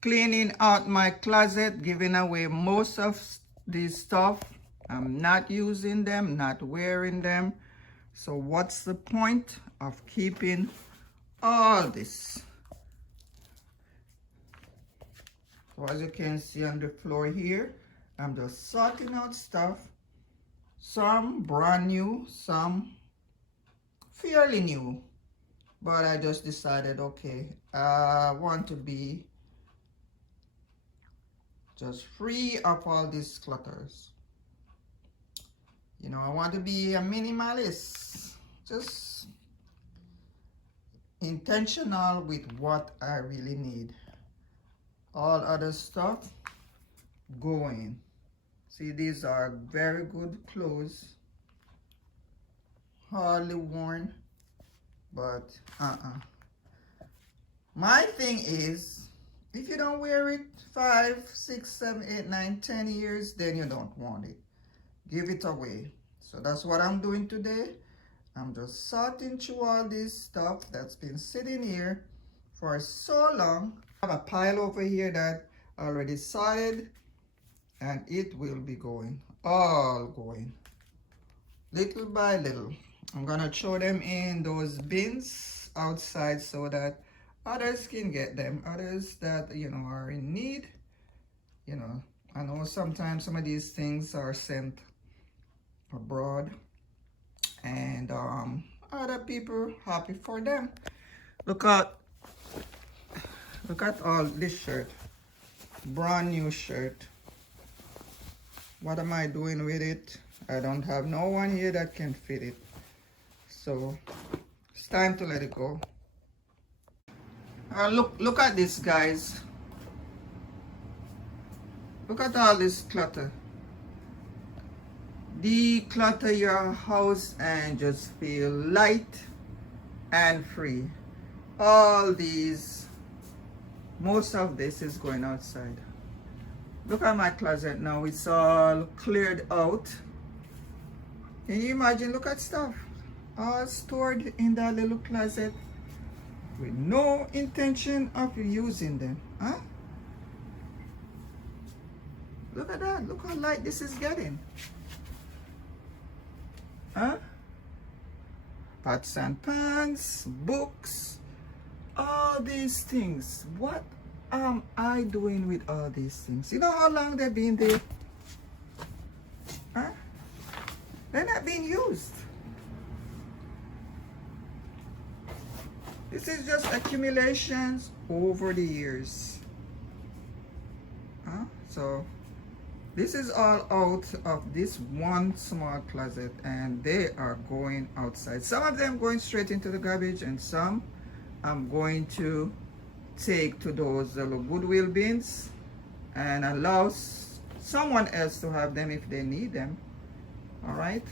cleaning out my closet, giving away most of this stuff. I'm not using them, not wearing them. So what's the point of keeping all this? So as you can see on the floor here, I'm just sorting out stuff. Some brand new, some fairly new. But I just decided, okay, I want to be just free of all these clutters. You know, I want to be a minimalist. Just intentional with what I really need. All other stuff going. See, these are very good clothes. Hardly worn, but my thing is, if you don't wear it 5, 6, 7, 8, 9, 10 years, then you don't want it. Give it away. So that's what I'm doing today. I'm just sorting through all this stuff that's been sitting here for so long. I have a pile over here that I already sorted, and it will be going, all going, little by little. I'm gonna throw them in those bins outside so that others can get them. Others that, you know, are in need. You know, I know sometimes some of these things are sent abroad, and other people, happy for them. Look at all this shirt, brand new shirt. What am I doing with it? I don't have no one here that can fit it, so it's time to let it go. Look at this, guys. Look at all this clutter. Declutter your house and just feel light and free. All these, most of this is going outside. Look at my closet now. It's all cleared out. Can you imagine? Look at stuff all stored in that little closet with no intention of using them. Huh? Look at that. Look how light this is getting. Huh? Pots and pans, books, all these things. What am I doing with all these things? You know how long they've been there? Huh? They're not being used. This is just accumulations over the years. Huh? So this is all out of this one small closet, and they are going outside. Some of them going straight into the garbage, and some I'm going to take to those little Goodwill bins and allow someone else to have them if they need them. All right.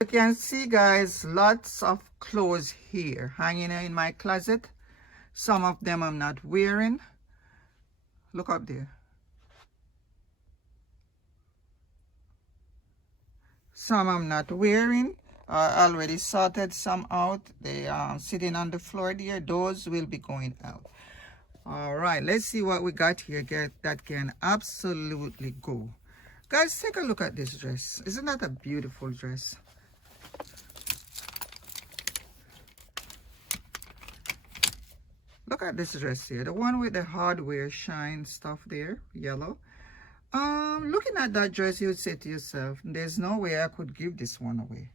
You can see, guys, lots of clothes here hanging in my closet. Some of them I'm not wearing. Look up there. Some I'm not wearing. I already sorted some out. They are sitting on the floor there. Those will be going out. All right, let's see what we got here that can absolutely go. Guys, take a look at this dress. Isn't that a beautiful dress? Look at this dress here, the one with the hardware shine stuff there, yellow. Looking at that dress, you would say to yourself, there's no way I could give this one away.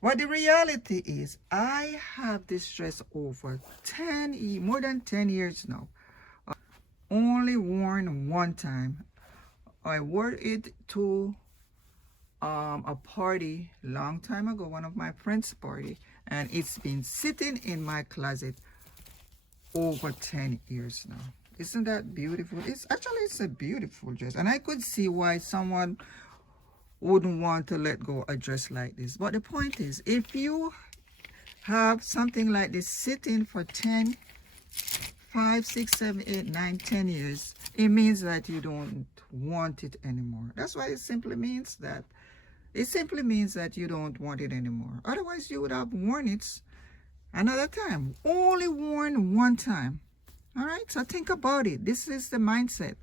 But the reality is, I have this dress over more than 10 years now. Only worn one time. I wore it to a party long time ago, one of my friends' party, and it's been sitting in my closet over 10 years now. Isn't that beautiful? It's a beautiful dress, and I could see why someone wouldn't want to let go a dress like this. But the point is, if you have something like this sitting for 10, 5, 6, 7, 8, 9, 10 years, it means that you don't want it anymore. That's what it simply means, that it simply means that you don't want it anymore. Otherwise, you would have worn it another time. Only worn one time. All right, so think about it. This is the mindset.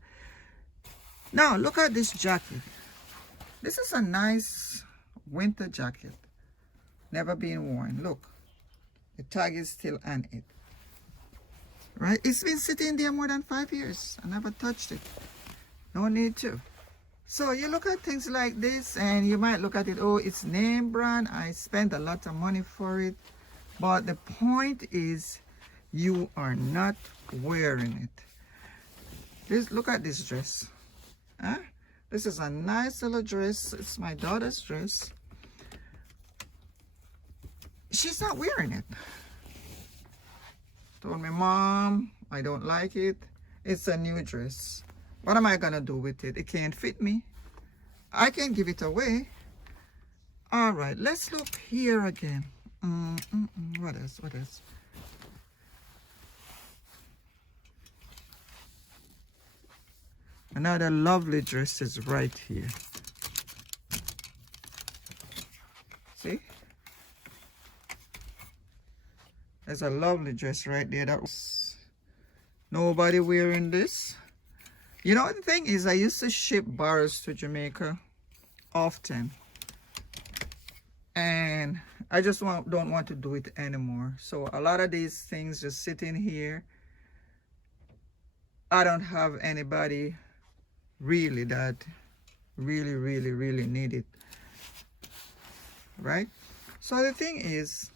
Now, look at this jacket. This is a nice winter jacket. Never been worn. Look, the tag is still on it. Right? It's been sitting there more than 5 years. I never touched it. No need to. So you look at things like this and you might look at it, oh, it's name brand. I spent a lot of money for it. But the point is, you are not wearing it. Look at this dress. Huh? This is a nice little dress. It's my daughter's dress. She's not wearing it. Told me, Mom, I don't like it. It's a new dress. What am I going to do with it? It can't fit me. I can give it away. All right, let's look here again. What else? What else? Another lovely dress is right here. See? There's a lovely dress right there. That was nobody wearing this. You know, the thing is, I used to ship barrels to Jamaica often. And I just don't want to do it anymore. So a lot of these things just sitting here. I don't have anybody really that really need it. Right? So the thing is,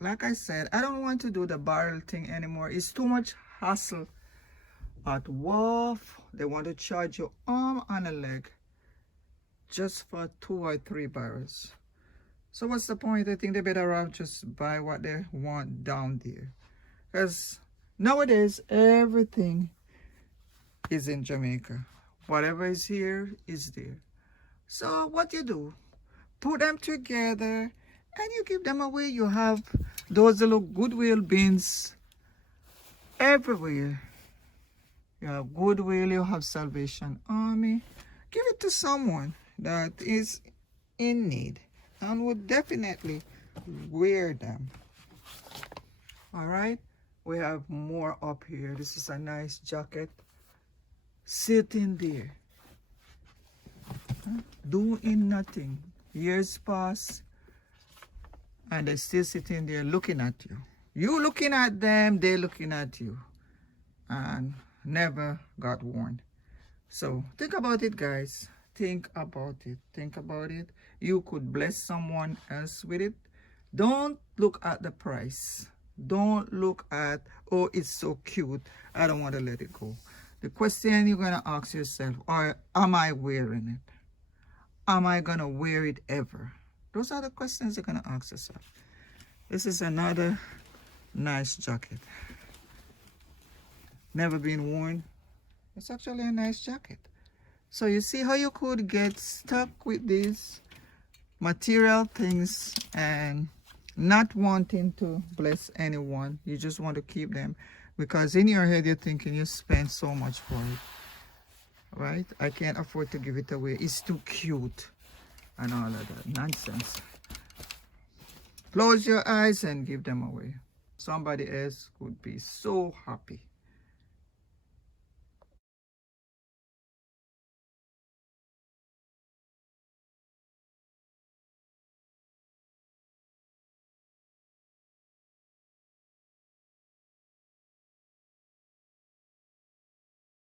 like I said, I don't want to do the barrel thing anymore. It's too much hassle. At wharf, they want to charge you arm and a leg just for 2 or 3 barrels. So what's the point? I think they better off just buy what they want down there. Because nowadays, everything is in Jamaica. Whatever is here is there. So what you do, put them together and you give them away. You have those little Goodwill bins everywhere. You have Goodwill, you have Salvation Army. Give it to someone that is in need and would definitely wear them. All right, we have more up here. This is a nice jacket sitting there, doing nothing. Years pass and they're still sitting there looking at you. You looking at them, they looking at you, and never got worn. So think about it, guys. Think about it. Think about it. You could bless someone else with it. Don't look at the price. Don't look at, oh, it's so cute, I don't want to let it go. The question you're going to ask yourself, am I wearing it? Am I going to wear it ever? Those are the questions you're going to ask yourself. This is another nice jacket. Never been worn. It's actually a nice jacket. So you see how you could get stuck with these material things and not wanting to bless anyone. You just want to keep them because in your head you're thinking you spend so much for it. Right? I can't afford to give it away. It's too cute and all of that nonsense. Close your eyes and give them away. Somebody else would be so happy.